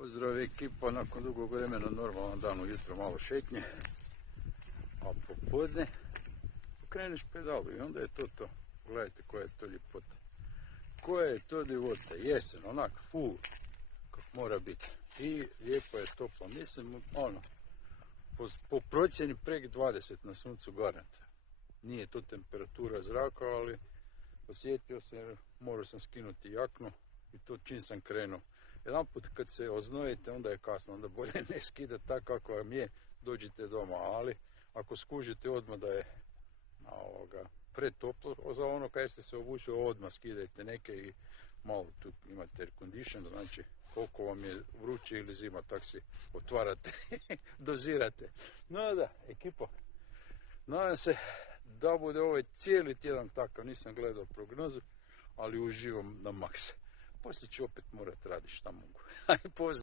Pozdrav ekipa, nakon dugog vremena normalan dan ujutro malo šetnje, a popodne okreneš pedalu i onda je to. Gledajte koja je to ljepota. Koja je to divota, jesen, onak, full, kako mora biti. I lijepo je toplo, mislim, po procjeni prek 20 na suncu garanta. Nije to temperatura zraka, ali osjetio sam jer morao sam skinuti jaknu i to čim sam krenuo. Jedan put kad se oznojite, onda je kasno, onda bolje ne skidati tako kako vam je, dođite doma, ali ako skužite odmah da je pretoplo, za ono kada ste se obučili odmah skidajte neke i malo tu imate air condition, znači koliko vam je vruće ili zima, tak si otvarate, dozirate. No da, ekipo, nadam se da bude ovaj cijeli tjedan takav, nisam gledao prognozu, ali uživam na maks. Poslije ću opet morat raditi šta mogu. Pozdrav.